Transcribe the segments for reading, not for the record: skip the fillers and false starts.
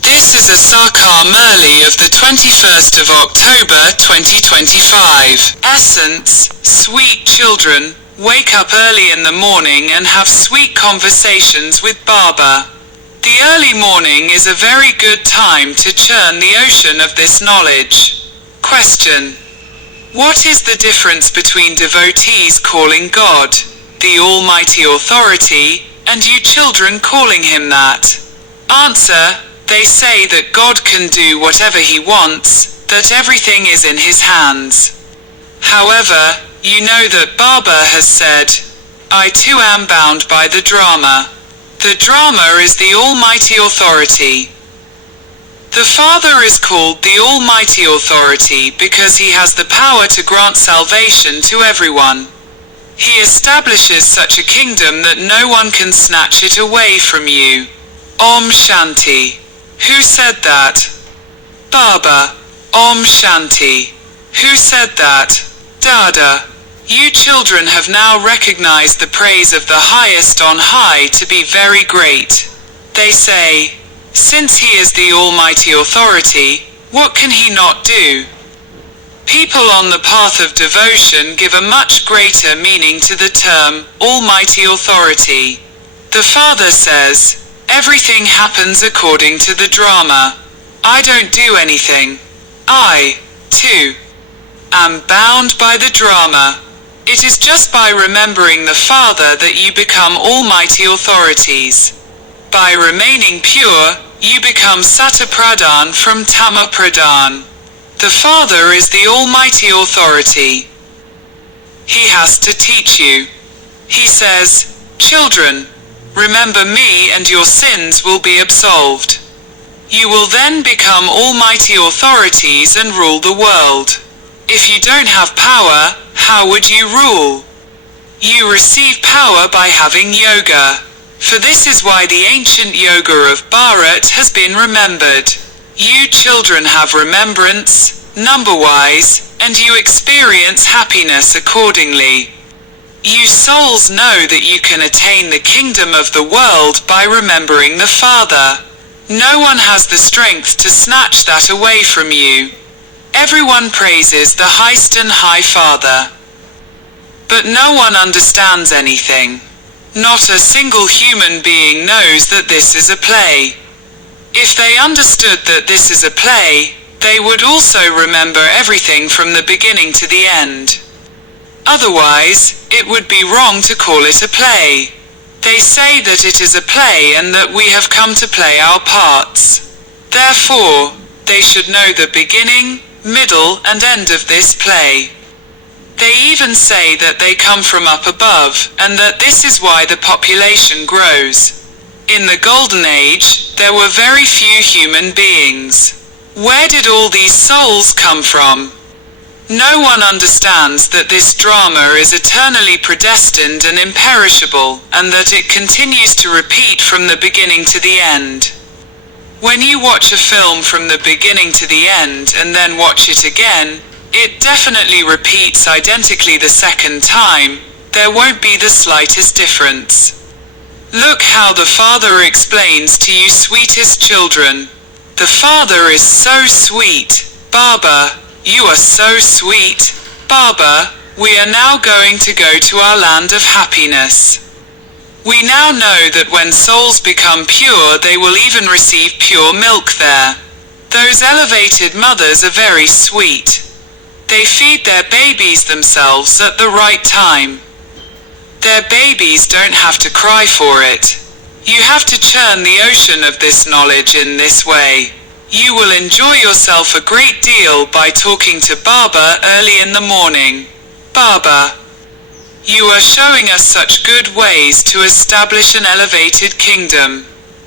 This is a Sakar Murli of the 21st of October 2025. Essence: sweet children, wake up early in the morning and have sweet conversations with Baba. The early morning is a very good time to churn the ocean of this knowledge. Question: what is the difference between devotees calling God, the Almighty Authority, and you children calling Him that? Answer: they say that God can do whatever He wants, that everything is in His hands. However, you know that Baba has said, I too am bound by the Brahma. The Brahma is the Almighty Authority. The Father is called the Almighty Authority because He has the power to grant salvation to everyone. He establishes such a kingdom that no one can snatch it away from you. Om Shanti. Who said that? Baba. Om Shanti. Who said that? Dada. You children have now recognized the praise of the highest on high to be very great. They say, since He is the Almighty Authority, what can He not do? People on the path of devotion give a much greater meaning to the term, Almighty Authority. The Father says, everything happens according to the Brahma. I don't do anything. I, too, am bound by the Brahma. It is just by remembering the Father that you become Almighty Authorities. By remaining pure, you become Sata Pradhan from Tama Pradhan. The Father is the Almighty Authority. He has to teach you. He says, children, remember me and your sins will be absolved. You will then become Almighty Authorities and rule the world. If you don't have power, how would you rule? You receive power by having yoga. For this is why the ancient yoga of Bharat has been remembered. You children have remembrance, number-wise, and you experience happiness accordingly. You souls know that you can attain the kingdom of the world by remembering the Father. No one has the strength to snatch that away from you. Everyone praises the highest and high Father. But no one understands anything. Not a single human being knows that this is a play. If they understood that this is a play, they would also remember everything from the beginning to the end. Otherwise, it would be wrong to call it a play. They say that it is a play and that we have come to play our parts. Therefore, they should know the beginning, middle, and end of this play. They even say that they come from up above, and that this is why the population grows. In the Golden Age, there were very few human beings. Where did all these souls come from? No one understands that this drama is eternally predestined and imperishable, and that it continues to repeat from the beginning to the end. When you watch a film from the beginning to the end and then watch it again, it definitely repeats identically the second time. There won't be the slightest difference. Look how the Father explains to you, sweetest children. The Father is so sweet. Baba, you are so sweet. Baba, we are now going to go to our land of happiness. We now know that when souls become pure, they will even receive pure milk there. Those elevated mothers are very sweet. They feed their babies themselves at the right time. Their babies don't have to cry for it. You have to churn the ocean of this knowledge in this way. You will enjoy yourself a great deal by talking to Baba early in the morning. Baba, you are showing us such good ways to establish an elevated kingdom.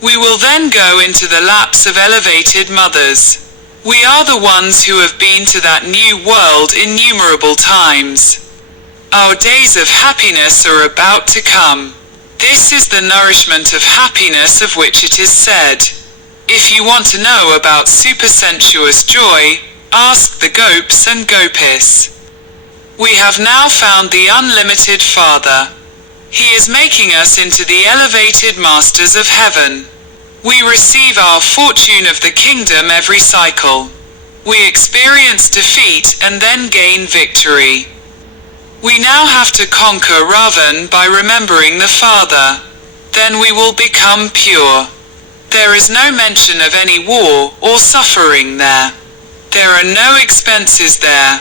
We will then go into the laps of elevated mothers. We are the ones who have been to that new world innumerable times. Our days of happiness are about to come. This is the nourishment of happiness of which it is said. If you want to know about supersensuous joy, ask the gopis and gopis. We have now found the unlimited Father. He is making us into the elevated masters of heaven. We receive our fortune of the kingdom every cycle. We experience defeat and then gain victory. We now have to conquer Ravan by remembering the Father. Then we will become pure. There is no mention of any war or suffering there. There are no expenses there.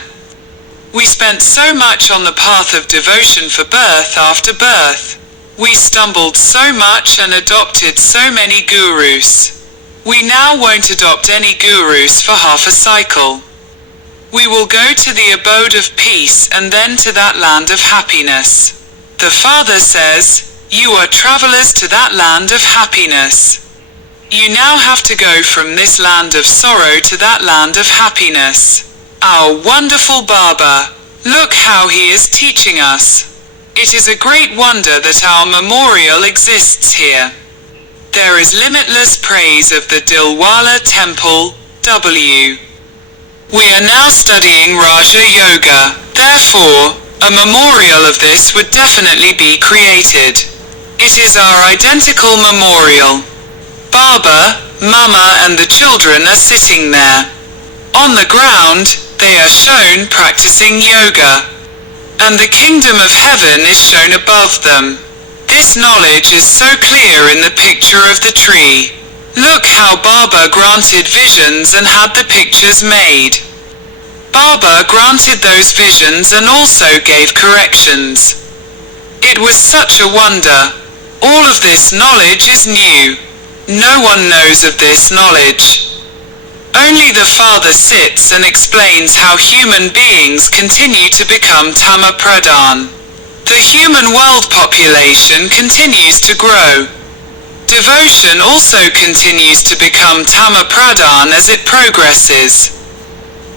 We spent so much on the path of devotion for birth after birth. We stumbled so much and adopted so many gurus. We now won't adopt any gurus for half a cycle. We will go to the abode of peace and then to that land of happiness. The Father says, you are travelers to that land of happiness. You now have to go from this land of sorrow to that land of happiness. Our wonderful Baba, look how he is teaching us. It is a great wonder that our memorial exists here. There is limitless praise of the Dilwala Temple, W. We are now studying Raja Yoga, therefore, a memorial of this would definitely be created. It is our identical memorial. Baba, Mama and the children are sitting there. On the ground, they are shown practicing yoga. And the kingdom of heaven is shown above them. This knowledge is so clear in the picture of the tree. Look how Baba granted visions and had the pictures made. Baba granted those visions and also gave corrections. It was such a wonder. All of this knowledge is new. No one knows of this knowledge. Only the Father sits and explains how human beings continue to become Tama Pradhan. The human world population continues to grow. Devotion also continues to become Tama Pradhan as it progresses.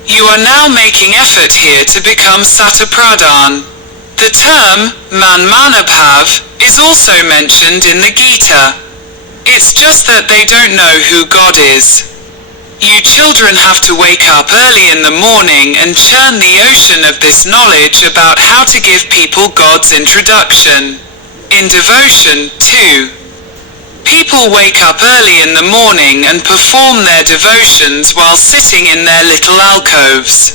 You are now making effort here to become Sata Pradhan. The term, Manmanabhav, is also mentioned in the Gita. It's just that they don't know who God is. You children have to wake up early in the morning and churn the ocean of this knowledge about how to give people God's introduction. In devotion, too. People wake up early in the morning and perform their devotions while sitting in their little alcoves.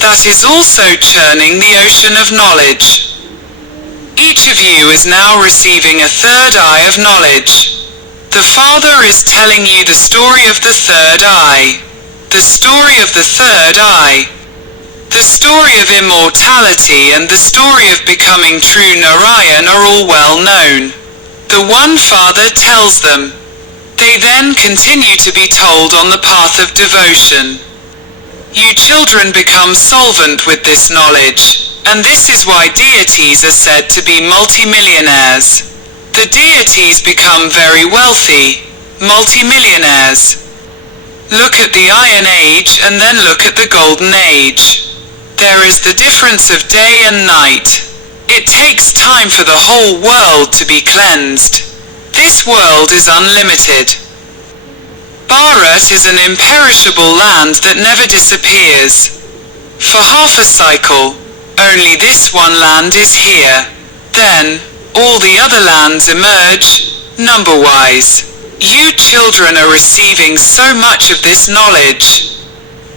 That is also churning the ocean of knowledge. Each of you is now receiving a third eye of knowledge. The Father is telling you the story of the third eye. The story of the third eye. The story of immortality and the story of becoming true Narayan are all well known. The One Father tells them. They then continue to be told on the path of devotion. You children become solvent with this knowledge, and this is why deities are said to be multimillionaires. The deities become very wealthy, multimillionaires. Look at the Iron Age and then look at the Golden Age. There is the difference of day and night. It takes time for the whole world to be cleansed. This world is unlimited. Bharat is an imperishable land that never disappears. For half a cycle, only this one land is here. Then, all the other lands emerge, number-wise. You children are receiving so much of this knowledge.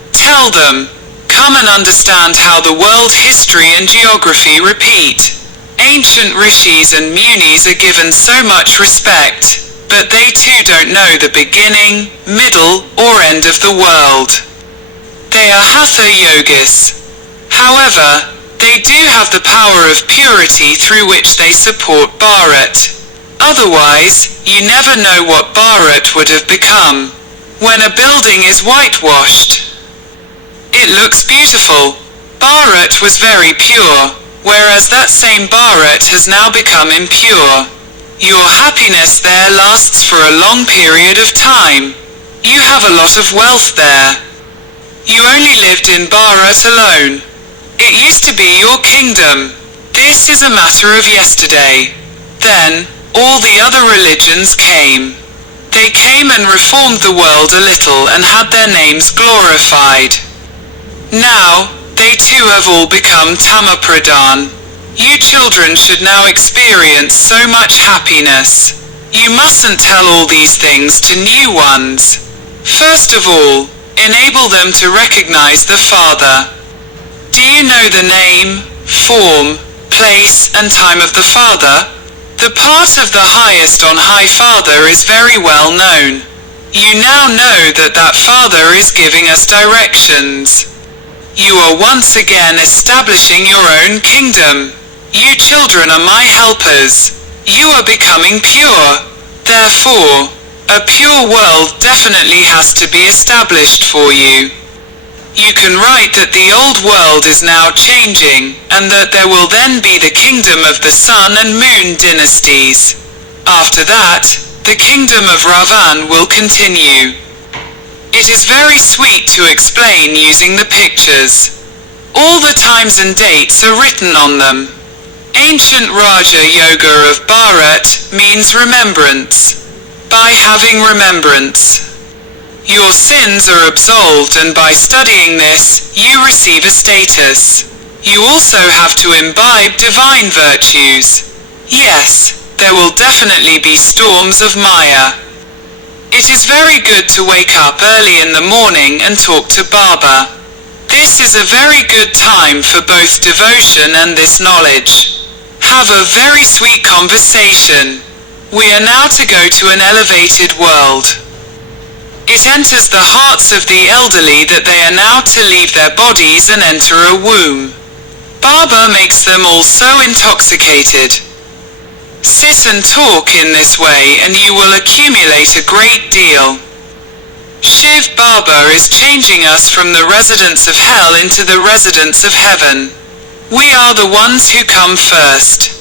Tell them, come and understand how the world history and geography repeat. Ancient rishis and munis are given so much respect, but they too don't know the beginning, middle, or end of the world. They are Hatha yogis. However, they do have the power of purity through which they support Bharat. Otherwise, you never know what Bharat would have become. When a building is whitewashed, it looks beautiful. Bharat was very pure, whereas that same Bharat has now become impure. Your happiness there lasts for a long period of time. You have a lot of wealth there. You only lived in Bharat alone. It used to be your kingdom. This is a matter of yesterday. Then, all the other religions came. They came and reformed the world a little and had their names glorified. Now, they too have all become Tama Pradhan. You children should now experience so much happiness. You mustn't tell all these things to new ones. First of all, enable them to recognize the Father. Do you know the name, form, place, and time of the Father? The part of the highest on high Father is very well known. You now know that that Father is giving us directions. You are once again establishing your own kingdom. You children are my helpers. You are becoming pure. Therefore, a pure world definitely has to be established for you. You can write that the old world is now changing, and that there will then be the kingdom of the sun and moon dynasties. After that, the kingdom of Ravan will continue. It is very sweet to explain using the pictures. All the times and dates are written on them. Ancient Raja Yoga of Bharat means remembrance. By having remembrance, your sins are absolved, and by studying this, you receive a status. You also have to imbibe divine virtues. Yes, there will definitely be storms of Maya. It is very good to wake up early in the morning and talk to Baba. This is a very good time for both devotion and this knowledge. Have a very sweet conversation. We are now to go to an elevated world. It enters the hearts of the elderly that they are now to leave their bodies and enter a womb. Baba makes them all so intoxicated. Sit and talk in this way and you will accumulate a great deal. Shiv Baba is changing us from the residents of hell into the residents of heaven. We are the ones who come first.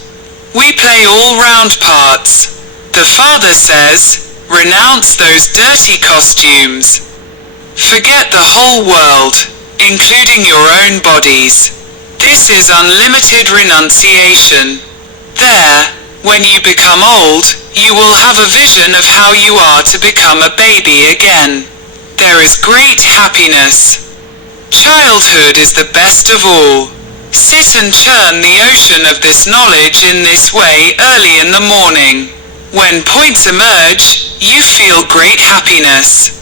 We play all round parts. The Father says, renounce those dirty costumes. Forget the whole world, including your own bodies. This is unlimited renunciation. There, when you become old, you will have a vision of how you are to become a baby again. There is great happiness. Childhood is the best of all. Sit and churn the ocean of this knowledge in this way early in the morning. When points emerge, you feel great happiness.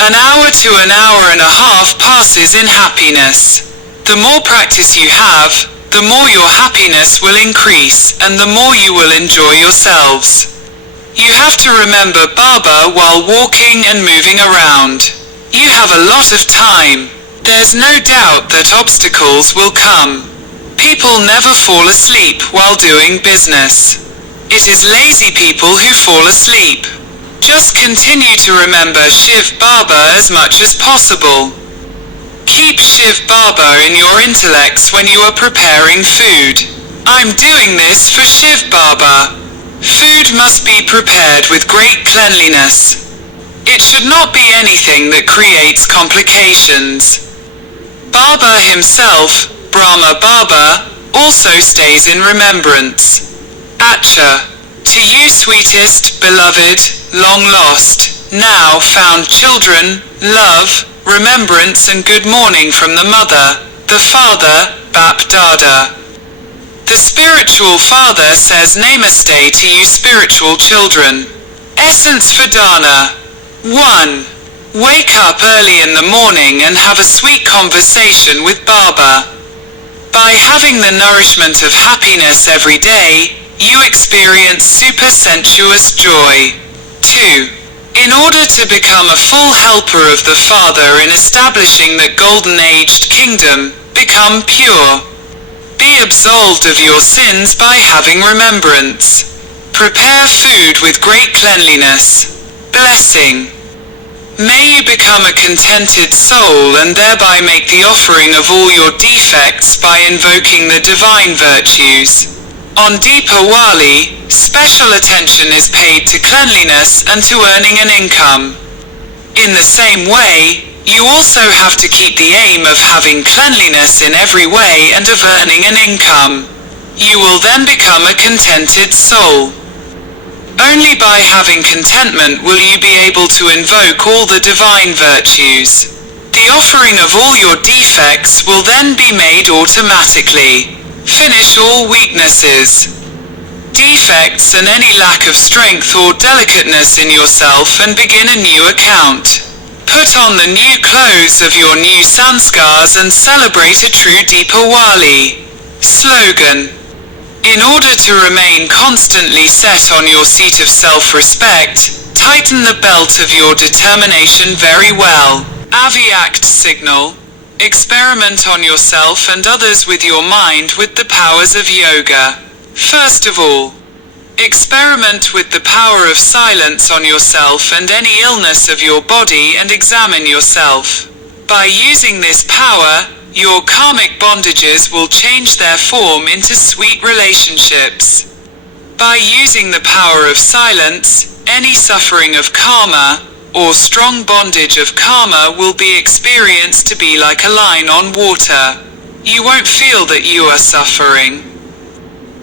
An hour to an hour and a half passes in happiness. The more practice you have, the more your happiness will increase, and the more you will enjoy yourselves. You have to remember Baba while walking and moving around. You have a lot of time. There's no doubt that obstacles will come. People never fall asleep while doing business. It is lazy people who fall asleep. Just continue to remember Shiv Baba as much as possible. Keep Shiv Baba in your intellects when you are preparing food. I'm doing this for Shiv Baba. Food must be prepared with great cleanliness. It should not be anything that creates complications. Baba himself, Brahma Baba, also stays in remembrance. Acha, to you sweetest, beloved, long lost, now found children, love, remembrance and good morning from the Mother, the Father, Bap Dada. The spiritual Father says Namaste to you spiritual children. Essence for Dana. 1. Wake up early in the morning and have a sweet conversation with Baba. By having the nourishment of happiness every day, you experience super sensuous joy. 2. In order to become a full helper of the Father in establishing the golden-aged kingdom, become pure. Be absolved of your sins by having remembrance. Prepare food with great cleanliness. Blessing. May you become a contented soul and thereby make the offering of all your defects by invoking the divine virtues. On Deepawali, special attention is paid to cleanliness and to earning an income. In the same way, you also have to keep the aim of having cleanliness in every way and of earning an income. You will then become a contented soul. Only by having contentment will you be able to invoke all the divine virtues. The offering of all your defects will then be made automatically. Finish all weaknesses. defects and any lack of strength or delicateness in yourself and begin a new account. Put on the new clothes of your new sanskars and celebrate a true Deepawali. Slogan. In order to remain constantly set on your seat of self-respect, tighten the belt of your determination very well. Aviact signal. Experiment on yourself and others with your mind with the powers of yoga. First of all, experiment with the power of silence on yourself and any illness of your body and examine yourself. By using this power, your karmic bondages will change their form into sweet relationships. By using the power of silence, any suffering of karma, or strong bondage of karma will be experienced to be like a line on water. You won't feel that you are suffering.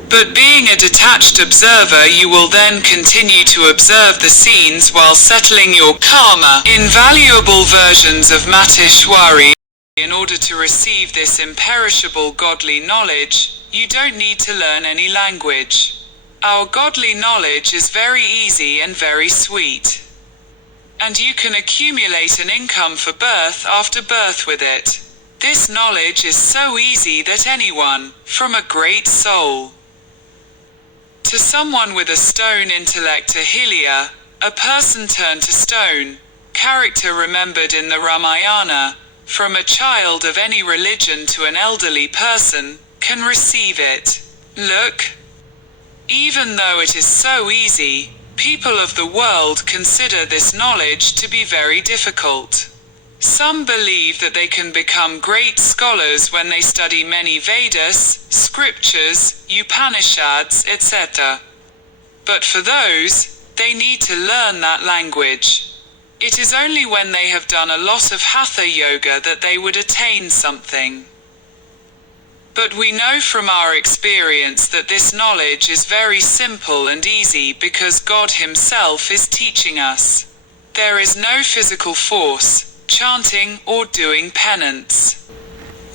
But being a detached observer, you will then continue to observe the scenes while settling your karma. Invaluable versions of Matishwari. In order to receive this imperishable godly knowledge, you don't need to learn any language. Our godly knowledge is very easy and very sweet. And you can accumulate an income for birth after birth with it. This knowledge is so easy that anyone, from a great soul to someone with a stone intellect Ahilya, a person turned to stone, character remembered in the Ramayana, from a child of any religion to an elderly person, can receive it. Look. Even though it is so easy, people of the world consider this knowledge to be very difficult. Some believe that they can become great scholars when they study many Vedas, scriptures, Upanishads, etc. But for those, they need to learn that language. It is only when they have done a lot of Hatha Yoga that they would attain something. But we know from our experience that this knowledge is very simple and easy because God Himself is teaching us. There is no physical force, chanting or doing penance.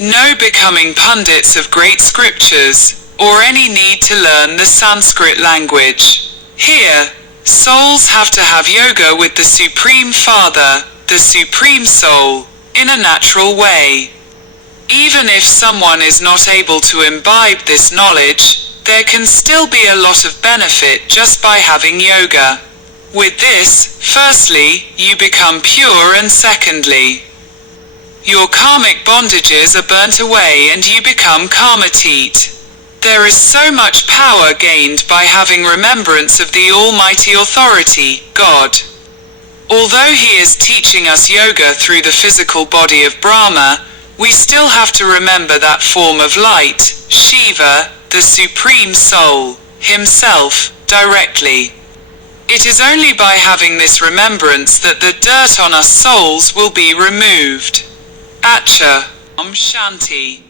No becoming pundits of great scriptures, or any need to learn the Sanskrit language. Here, souls have to have yoga with the Supreme Father, the Supreme Soul, in a natural way. Even if someone is not able to imbibe this knowledge, there can still be a lot of benefit just by having yoga. With this, firstly, you become pure and secondly, your karmic bondages are burnt away and you become karmatit. There is so much power gained by having remembrance of the Almighty Authority, God. Although He is teaching us yoga through the physical body of Brahma, we still have to remember that form of light, Shiva, the Supreme Soul, Himself, directly. It is only by having this remembrance that the dirt on us souls will be removed. Acha. Om Shanti.